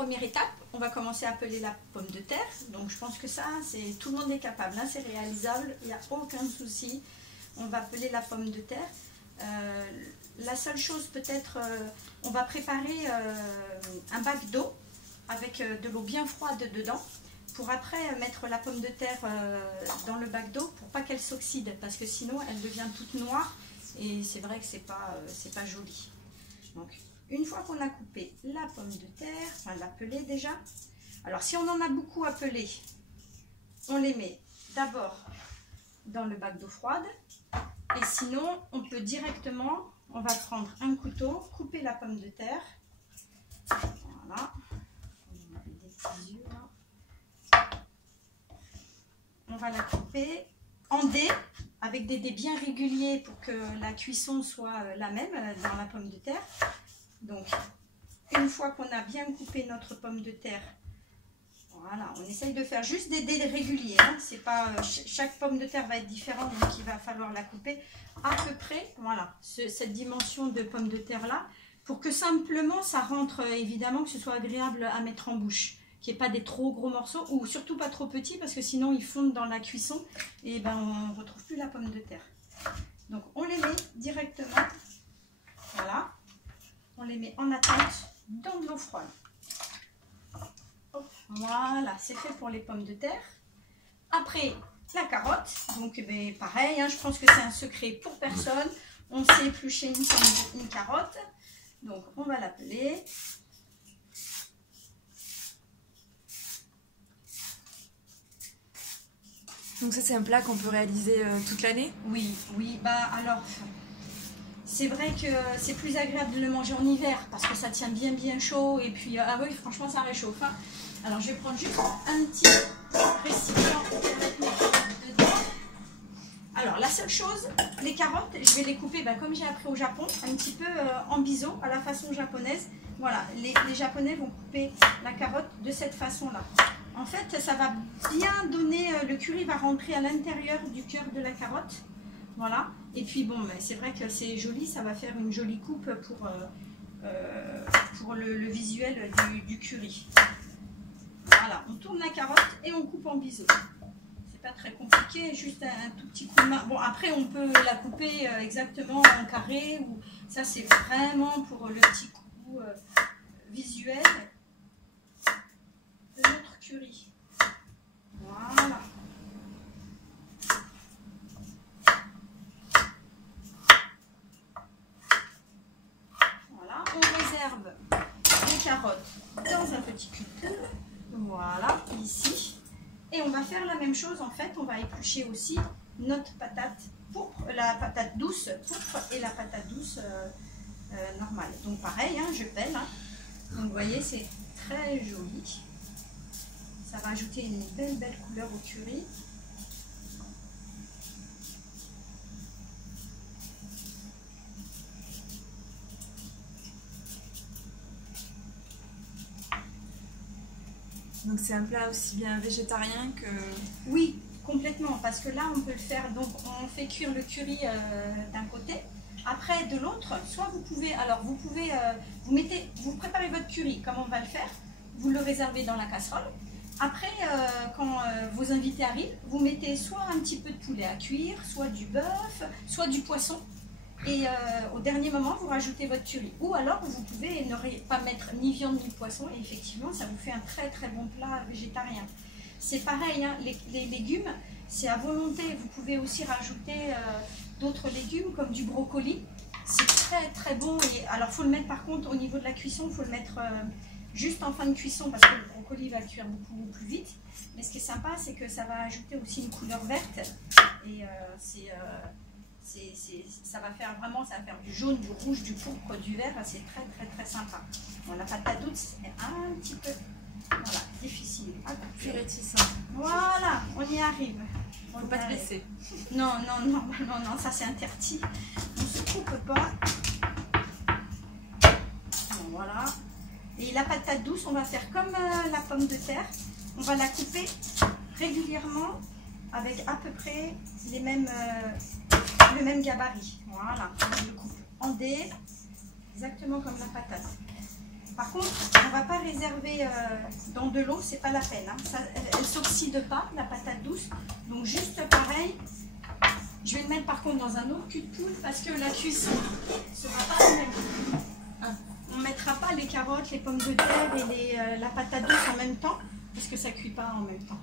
première étape, on va commencer à peler la pomme de terre. Donc je pense que ça, tout le monde est capable, hein, c'est réalisable, il n'y a aucun souci. On va peler la pomme de terre. La seule chose peut-être, on va préparer un bac d'eau avec de l'eau bien froide dedans, pour après mettre la pomme de terre dans le bac d'eau pour pas qu'elle s'oxyde, parce que sinon elle devient toute noire et c'est vrai que c'est pas joli. Donc une fois qu'on a coupé la pomme de terre, enfin l'a pelée déjà, alors si on en a beaucoup à peler, on les met d'abord dans le bac d'eau froide, et sinon on peut directement, on va prendre un couteau, couper la pomme de terre, voilà, on va la couper en dés, avec des dés bien réguliers pour que la cuisson soit la même dans la pomme de terre. Donc une fois qu'on a bien coupé notre pomme de terre, voilà, on essaye de faire juste des dés réguliers, hein. C'est pas, chaque pomme de terre va être différente, donc il va falloir la couper à peu près, voilà, cette dimension de pomme de terre là, pour que simplement ça rentre, évidemment que ce soit agréable à mettre en bouche, qu'il n'y ait pas des trop gros morceaux, ou surtout pas trop petits, parce que sinon ils fondent dans la cuisson et ben on ne retrouve plus la pomme de terre. Donc on les met directement, voilà, on les met en attente dans de l'eau froide. Hop, voilà, c'est fait pour les pommes de terre. Après, la carotte, donc ben, pareil, hein, je pense que c'est un secret pour personne. On sait éplucher une carotte, donc on va la peler. Donc ça c'est un plat qu'on peut réaliser toute l'année? Oui, oui, bah alors c'est vrai que c'est plus agréable de le manger en hiver parce que ça tient bien chaud et puis ah oui, franchement ça réchauffe, hein. Alors je vais prendre juste un petit récipient pour mettre mes carottes dedans. Alors la seule chose, les carottes, je vais les couper bah, comme j'ai appris au Japon, un petit peu en biseau à la façon japonaise. Voilà, les Japonais vont couper la carotte de cette façon-là. En fait, ça va bien donner, le curry va rentrer à l'intérieur du cœur de la carotte. Voilà. Et puis bon, c'est vrai que c'est joli, ça va faire une jolie coupe pour le visuel du curry. Voilà, on tourne la carotte et on coupe en biseau. C'est pas très compliqué, juste un tout petit coup de main. Bon, après on peut la couper exactement en carré, ou ça c'est vraiment pour le petit coup visuel de notre curry. Voilà. Voilà, on réserve les carottes dans un petit cube. Voilà, ici. Et on va faire la même chose, en fait, on va éplucher aussi notre patate pourpre, la patate douce pourpre et la patate douce normale. Donc pareil, hein, je pèle. Hein. Donc vous voyez, c'est très joli. Ça va ajouter une belle couleur au curry. Donc c'est un plat aussi bien végétarien que... Oui, complètement, parce que là on peut le faire, donc on fait cuire le curry d'un côté, après de l'autre, soit vous pouvez, alors vous pouvez, vous préparez votre curry comme on va le faire, vous le réservez dans la casserole, après quand vos invités arrivent, vous mettez soit un petit peu de poulet à cuire, soit du bœuf, soit du poisson, et au dernier moment vous rajoutez votre curry, ou alors vous pouvez ne pas mettre ni viande ni poisson, et effectivement ça vous fait un très bon plat végétarien. C'est pareil, hein, les légumes c'est à volonté, vous pouvez aussi rajouter d'autres légumes comme du brocoli, c'est très bon. Et alors il faut le mettre par contre au niveau de la cuisson, il faut le mettre juste en fin de cuisson parce que le brocoli va cuire beaucoup plus vite, mais ce qui est sympa c'est que ça va ajouter aussi une couleur verte, et ça va faire vraiment, ça va faire du jaune, du rouge, du pourpre, du vert, c'est très sympa. Bon, la patate douce est un petit peu, voilà, difficile à couper. Réticent. Voilà, on y arrive. On ne peut pas te laisser. Non, ça c'est interdit. On ne se coupe pas. Bon, voilà. Et la patate douce, on va faire comme la pomme de terre. On va la couper régulièrement avec à peu près le même gabarit. Voilà, on le coupe en dés, exactement comme la patate. Par contre, on ne va pas réserver dans de l'eau, c'est pas la peine. Hein. Elle ne s'oxyde pas, la patate douce. Donc juste pareil, je vais le mettre par contre dans un autre cul de poule parce que la cuisson ne sera pas la même. Hein. On ne mettra pas les carottes, les pommes de terre et la patate douce en même temps parce que ça ne cuit pas en même temps.